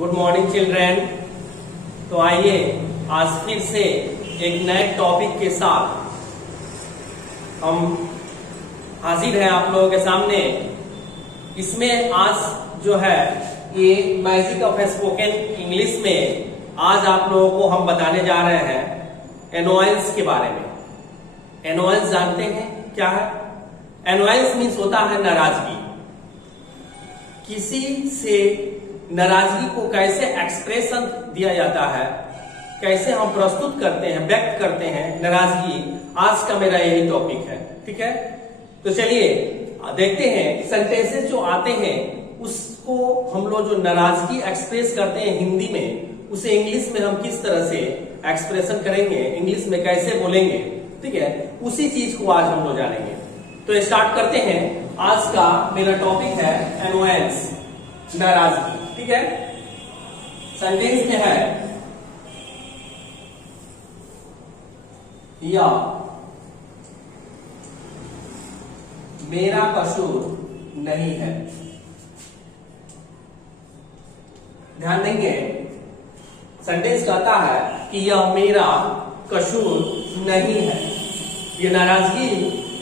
Good morning children. तो आइए आज फिर से एक नए टॉपिक के साथ हम हाजिर हैं आप लोगों के सामने। इसमें आज जो है ये मैजिक ऑफ स्पोकन इंग्लिश में आज आप लोगों को हम बताने जा रहे हैं एनोयंस के बारे में। एनोयंस जानते हैं क्या है? एनोयंस मीन्स होता है नाराजगी। किसी से नाराजगी को कैसे एक्सप्रेशन दिया जाता है, कैसे हम प्रस्तुत करते हैं, व्यक्त करते हैं नाराजगी, आज का मेरा यही टॉपिक है। ठीक है, तो चलिए देखते हैं सेंटेंसेस जो आते हैं उसको हम लोग जो नाराजगी एक्सप्रेस करते हैं हिंदी में, उसे इंग्लिश में हम किस तरह से एक्सप्रेशन करेंगे, इंग्लिश में कैसे बोलेंगे। ठीक है, उसी चीज को आज हम लोग जानेंगे। तो स्टार्ट करते हैं। आज का मेरा टॉपिक है एनोयंस, नाराजगी। ठीक है, सेंटेंस में है या मेरा कसूर नहीं है। ध्यान देंगे, सेंटेंस कहता है कि यह मेरा कसूर नहीं है। ये नाराजगी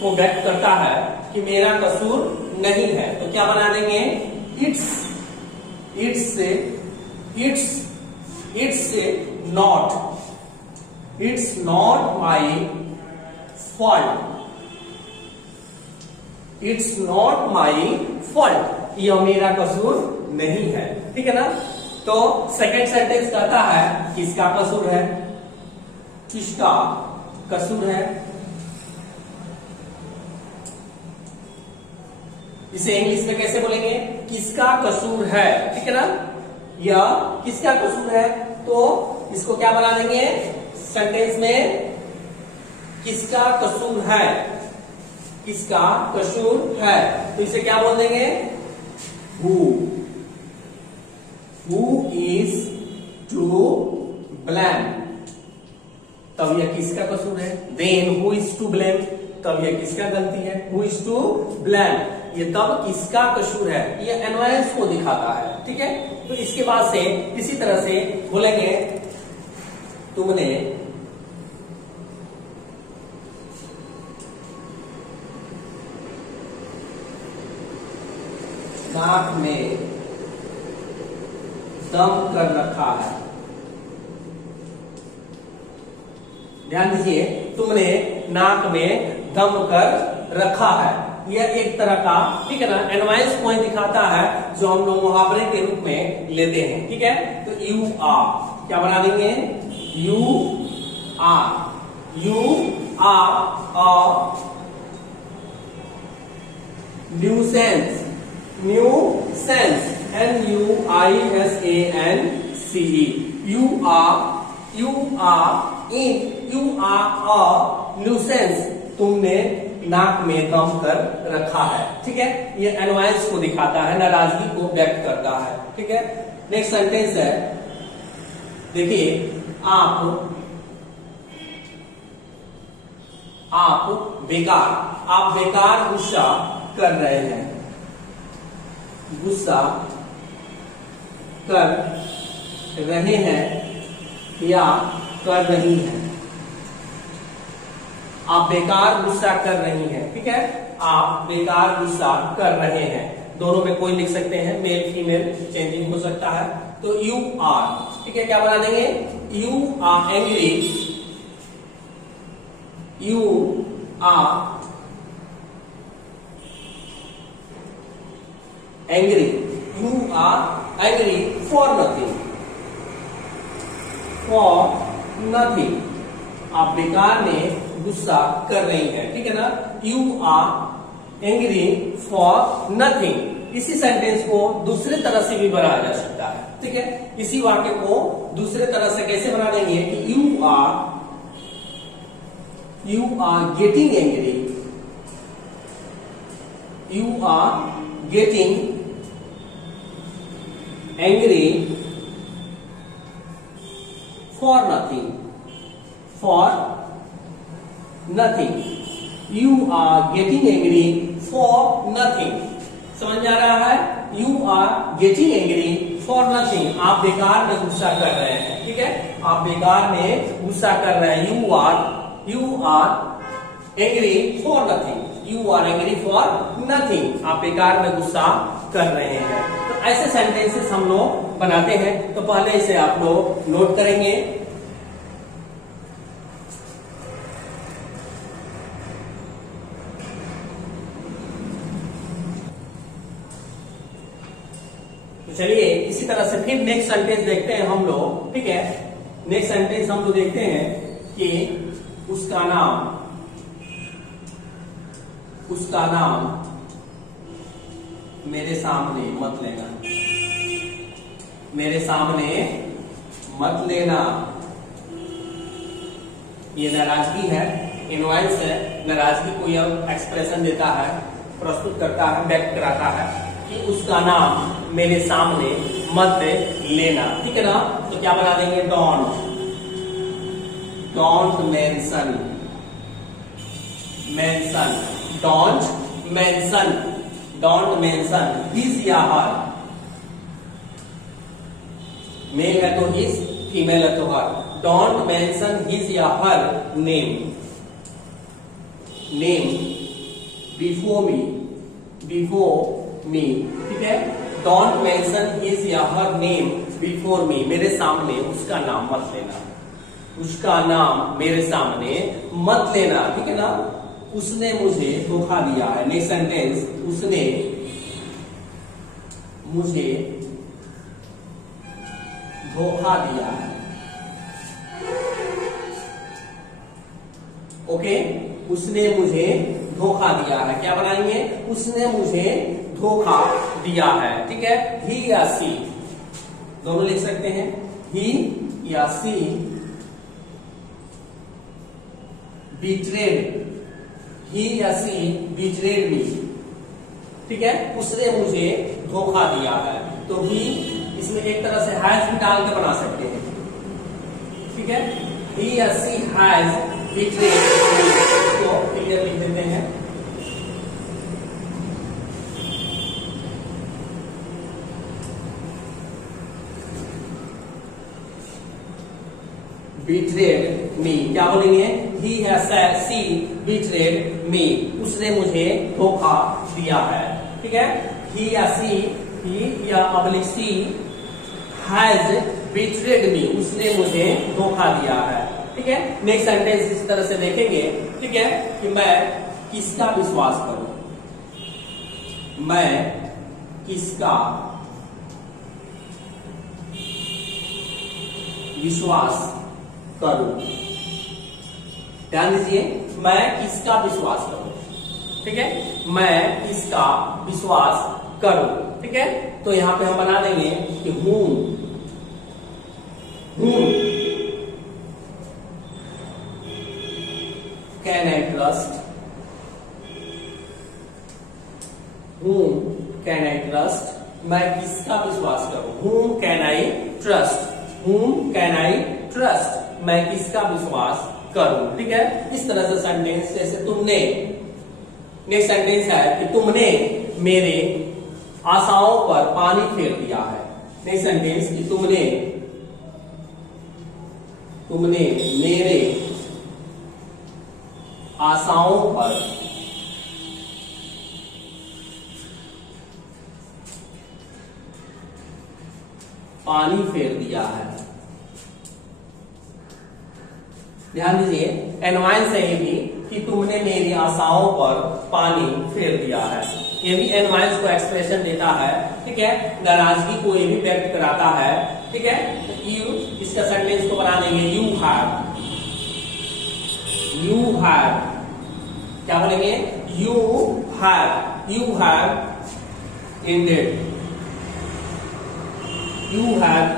को व्यक्त करता है कि मेरा कसूर नहीं है। तो क्या बना देंगे? It's not my fault. It's not my fault, यह मेरा कसूर नहीं है। ठीक है ना। तो सेकेंड सेंटेंस कहता है किसका कसूर है, किसका कसूर है। इसे इंग्लिश में कैसे बोलेंगे? किसका कसूर है। ठीक है ना, या किसका कसूर है। तो इसको क्या बना देंगे सेंटेंस में? किसका कसूर है, किसका कसूर है। तो इसे क्या बोल देंगे? Who is to blame. तब यह किसका कसूर है। Then who is to blame, तब यह किसका गलती है। हु इज टू ब्लेम, ये तब किसका कसूर है। ये एनवायरमेंट को दिखाता है। ठीक है, तो इसके बाद से इसी तरह से बोलेंगे तुमने नाक में दम कर रखा है। ध्यान दीजिए, तुमने नाक में दम कर रखा है। यह एक तरह का, ठीक है ना, एनवायंस पॉइंट दिखाता है जो हम लोग मुहावरे के रूप में लेते हैं। ठीक है, तो यू आर क्या बना देंगे? You are nuisance, NUISANCE। You are a nuisance, तुमने नाक में दम कर रखा है। ठीक है, ये एनवायंस को दिखाता है, नाराजगी को व्यक्त करता है। ठीक है, नेक्स्ट सेंटेंस है, देखिए आप बेकार गुस्सा कर रहे हैं। गुस्सा कर रहे हैं या कर रही हैं। आप बेकार गुस्सा कर रही हैं। ठीक है, आप बेकार गुस्सा कर रहे हैं। दोनों में कोई लिख सकते हैं, मेल फीमेल चेंजिंग हो सकता है। तो यू आर, ठीक है, क्या बना देंगे? You are angry, you are angry, you are angry for nothing. आप बेकार में गुस्सा कर रही हैं। ठीक है ना, you are angry for nothing. इसी सेंटेंस को दूसरे तरह से भी बनाया जा सकता है। ठीक है, इसी वाक्य को दूसरे तरह से कैसे बना देंगे कि you are getting angry, you are getting angry for nothing, you are getting angry for nothing. समझ में आ रहा है? You are getting angry for nothing, आप बेकार में गुस्सा कर रहे हैं, ठीक है, आप बेकार में गुस्सा कर रहे हैं। You are angry for nothing, you are angry for nothing, आप बेकार में गुस्सा कर रहे हैं। तो ऐसे सेंटेंसेस हम लोग बनाते हैं। तो पहले इसे आप लोग नोट करेंगे। तो चलिए इसी तरह से फिर नेक्स्ट सेंटेंस देखते हैं हम लोग, ठीक है। नेक्स्ट सेंटेंस हम लोग देखते हैं कि उसका नाम मेरे सामने मत लेना, मेरे सामने मत लेना। ये नाराजगी है, इनवॉइस है, नाराजगी को यह एक्सप्रेशन देता है, प्रस्तुत करता है, व्यक्त कराता है कि उसका नाम मेरे सामने मत लेना, ठीक है ना। तो क्या बना देंगे, don't mention, don't mention his या हर, मेल है तो हिज, फीमेल है तो हर। डोंट मेंशन हिज या हर नेम बिफोर मी, ठीक है। डोंट मेंशन हिज या हर नेम बिफोर मी, मेरे सामने उसका नाम मत लेना, उसका नाम मेरे सामने मत लेना, ठीक है ना। उसने मुझे धोखा दिया है। नेक्स्ट सेंटेंस, उसने मुझे धोखा दिया है, ओके। उसने मुझे धोखा दिया है, क्या बनाएंगे, उसने मुझे धोखा दिया है, ठीक है। ही या सी दोनों लिख सकते हैं, ही या सी बिट्रेड, ही या सी बिट्रेड मी, ठीक है। उसने मुझे धोखा दिया है, तो ही इसमें एक तरह से हैज भी डाल के बना सकते हैं, ठीक है। ही या सी हैज बिट्रेड मी, तो क्लियर लिख देते हैं। बिट्रेड मी, क्या बोलेंगे, he has C betrayed me, उसने मुझे धोखा दिया है, ठीक है। ही या सी, ही या पब्लिक सी हैज बिट्रेड मी, उसने मुझे धोखा दिया है, ठीक है। नेक्स्ट सेंटेंस इस तरह से देखेंगे, ठीक है, कि मैं किसका विश्वास करूं, मैं किसका विश्वास करूं, ध्यान दीजिए, मैं किसका विश्वास करूं, ठीक है, मैं किसका विश्वास करूं, ठीक है। तो यहां पे हम बना देंगे कि whom can I trust, whom can I trust, मैं किसका विश्वास करूं, whom can I trust, whom can I trust, मैं किसका विश्वास करूं, ठीक है। इस तरह से सेंटेंस, जैसे तुमने, नेक्स्ट सेंटेंस है कि तुमने मेरे आशाओं पर पानी फेर दिया है। नेक्स्ट सेंटेंस कि तुमने मेरे आशाओं पर पानी फेर दिया है। ध्यान दीजिए, एनवाइंस है ये भी कि तुमने मेरी आशाओं पर पानी फेर दिया है। ये भी एनवाइंस को एक्सप्रेशन देता है, ठीक है, नाराजगी को ये भी व्यक्त कराता है, ठीक है। यू, इसका सेंटेंस को बना देंगे यू हैव, क्या बोलेंगे, you have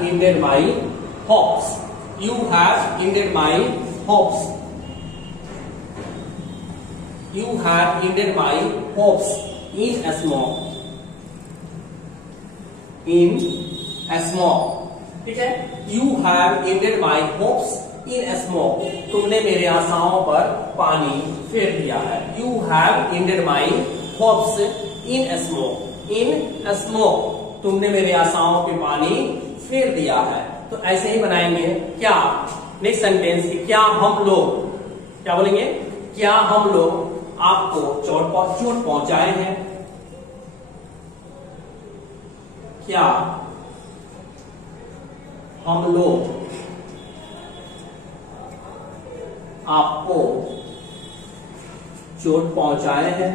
ended my hopes, you have ended my hopes, you have ended my hopes in a smoke, ठीक है। You have ended my hopes in a smoke, तुमने मेरे आशाओं पर पानी फेर दिया है। You have ended my hopes in a smoke, तुमने मेरी आशाओं पे पानी फेर दिया है। तो ऐसे ही बनाएंगे क्या, नेक्स्ट सेंटेंस की, क्या हम लोग, क्या बोलेंगे, क्या हम लोग आपको चोट पहुंचाए हैं, क्या हम लोग आपको चोट पहुंचाए हैं।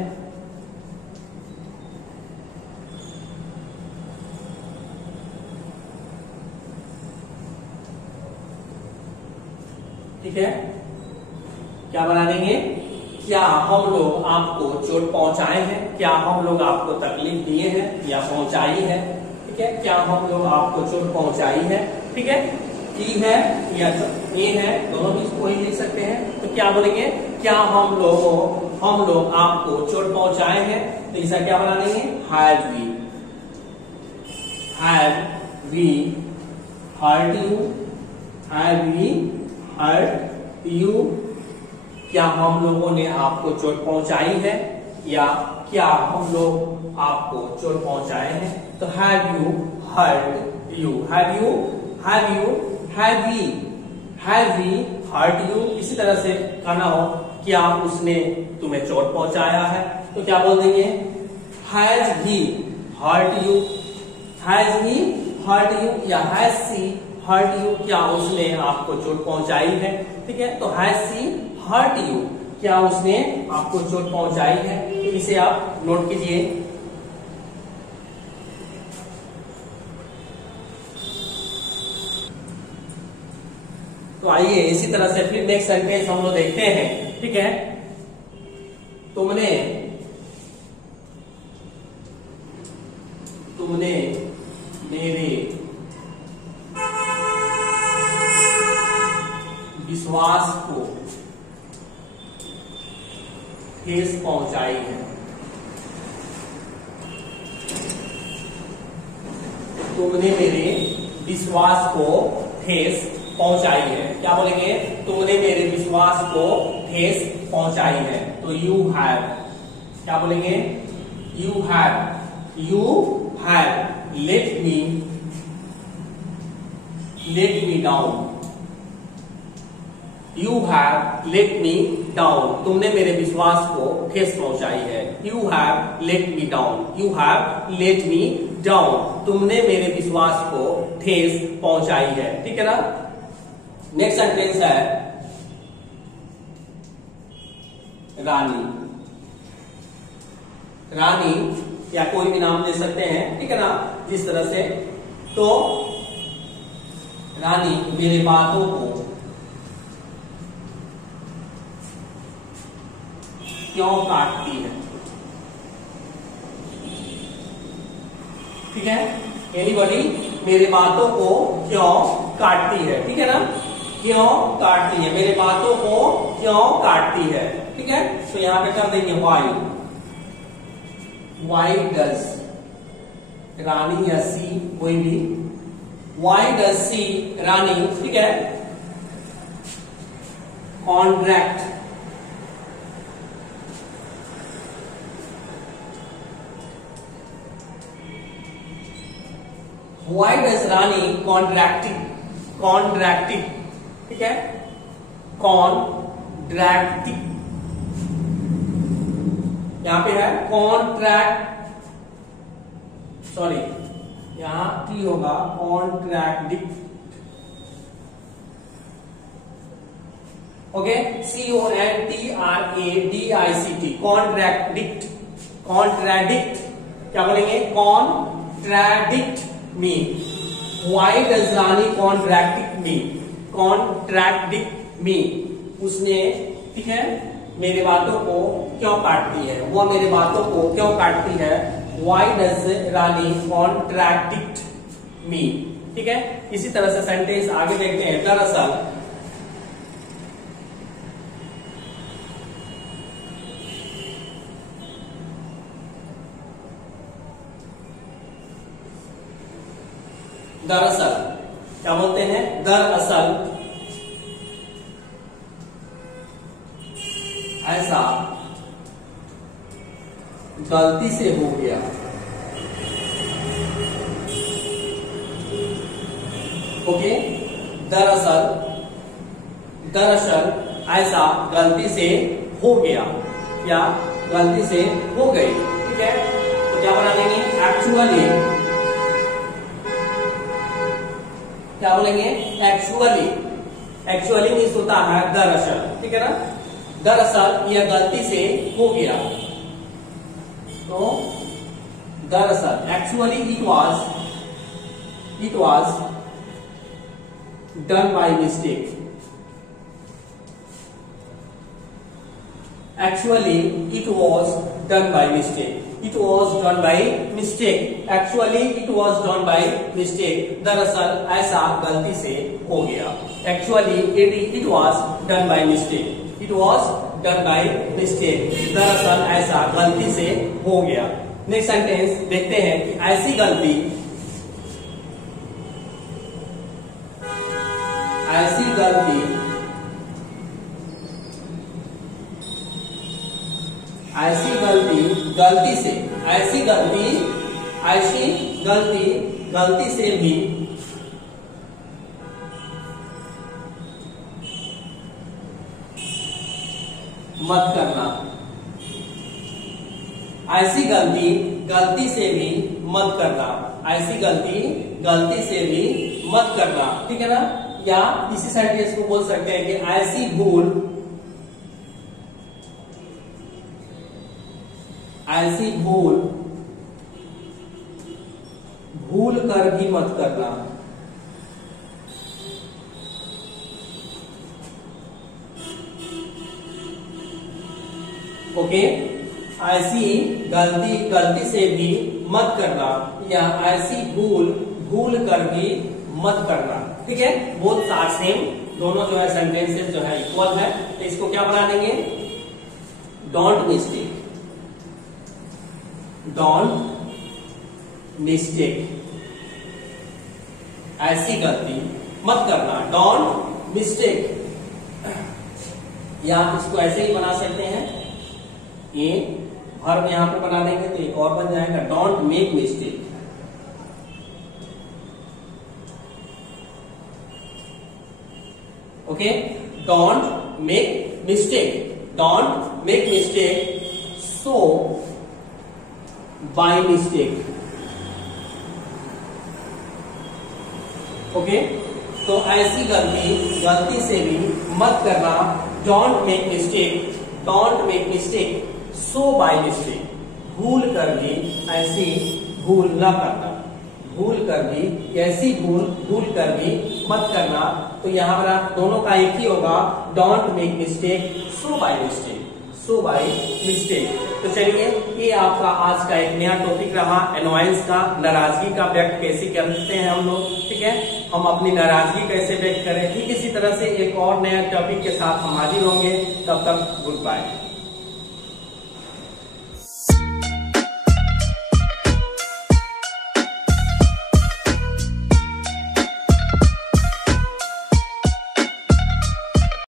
ठीक है, क्या बना देंगे, क्या हम लोग आपको चोट पहुंचाए हैं, क्या हम लोग आपको तकलीफ दिए हैं या पहुंचाई है। ठीक है, क्या हम लोग आपको चोट पहुंचाई है। ठीक है, की है या ए है, दोनों भी कोई लिख सकते हैं। तो क्या बोलेंगे, क्या हम लोग आपको चोट पहुंचाए हैं। तो इसका क्या बना देंगे, have we hurt you, have we hurt you, क्या हम लोगों ने आपको चोट पहुंचाई है या क्या हम लोग आपको चोट पहुंचाए हैं। तो have you hurt you, have we hurt you. इसी तरह से करना हो, क्या उसने तुम्हें चोट पहुंचाया है। तो क्या बोल देंगे, हैज ही हर्ट यू, या हैज सी हर्ट यू, क्या उसने आपको चोट पहुंचाई है। ठीक है, तो हैज सी हर्ट यू, क्या उसने आपको चोट पहुंचाई है। तो इसे आप नोट कीजिए। तो आइए इसी तरह से फिर नेक्स्ट सेंटेंस हम लोग देखते हैं। ठीक है, तुमने मेरे विश्वास को ठेस पहुंचाई है। तुमने मेरे विश्वास को ठेस पहुंचाई है। क्या बोलेंगे, तुमने मेरे विश्वास को ठेस पहुंचाई है। तो यू हैव, क्या बोलेंगे, you have let me down, you have let me down, तुमने मेरे विश्वास को ठेस पहुंचाई है। You have let me down, तुमने मेरे विश्वास को ठेस पहुंचाई है। ठीक है ना। नेक्स्ट सेंटेंस है रानी या कोई भी नाम दे सकते हैं। ठीक है ना, जिस तरह से। तो रानी मेरे बातों को क्यों काटती है। ठीक है, एनीबॉडी, मेरे बातों को क्यों काटती है। ठीक है ना, क्यों काटती है, मेरे बातों को क्यों काटती है। ठीक है, तो यहां पे कर देंगे वाई डज, रानी या सी कोई भी, वाई डज सी, रानी, ठीक है, contract, why does Rani contracting, ठीक है, कॉन्ट्रैक्टिंग, यहां पे है यहां टी होगा, कॉन्ट्रैक्टिंग। ओके, CONTRADICT, कॉन्ट्रैडिक्ट, क्या बोलेंगे, कॉन्ट्रैडिक्ट मी। Why does रानी कॉन्ट्रैक्ट मी, उसने, ठीक है, मेरे बातों को क्यों काटती है, वो मेरे बातों को क्यों काटती है। Why does रानी कॉन्ट्रैक्ट मी। ठीक है, इसी तरह से सेंटेंस आगे देखते हैं। दरअसल क्या बोलते हैं, दरअसल ऐसा गलती से हो गया, ओके, दरअसल ऐसा गलती से हो गया या गलती से हो गई। ठीक है, तो क्या बना देंगे, एक्चुअली, क्या बोलेंगे, एक्चुअली। एक्चुअली मीन्स होता है दरअसल, ठीक है ना, दरअसल यह गलती से हो गया। तो दरअसल actually it was done by mistake. Actually, it was done by mistake. It was done by mistake. Actually, it was done by mistake. दरअसल ऐसा गलती से हो गया। Actually, it was done by mistake. It was done by mistake. दरअसल ऐसा गलती से हो गया। नेक्स्ट सेंटेंस देखते हैं कि ऐसी गलती गलती से भी मत करना। ऐसी गलती से भी मत करना। ऐसी गलती से भी मत करना। ठीक है ना, या इसी सेंटेंस को बोल सकते हैं कि ऐसी भूल कर भी मत करना। ओके, ऐसी गलती से भी मत करना या ऐसी भूल कर भी मत करना। ठीक है, बोथ आर सेम, दोनों जो है सेंटेंसेस जो है इक्वल है। तो इसको क्या बना देंगे, डोंट मिस्टेक। ऐसी गलती मत करना, डोंट मिस्टेक। या इसको ऐसे ही बना सकते हैं, ये वर्ब यहां पे बना देंगे तो एक और बन जाएगा, don't make mistake. Okay, don't make mistake, so by mistake. Okay, तो ऐसी गलती से भी मत करना, don't make mistake, so by mistake. भूल कर भी ऐसी भूल न करना, भूल कर भी मत करना। तो यहाँ पर दोनों का एक ही होगा, don't make mistake, so by mistake. तो चलिए, ये आपका आज का एक नया टॉपिक रहा, एनोयंस का, नाराजगी का व्यक्त कैसे करते हैं हम लोग। ठीक है, हम अपनी नाराजगी कैसे व्यक्त करें। ठीक इसी तरह से एक और नया टॉपिक के साथ हम हाजिर होंगे। तब तक गुड बाय।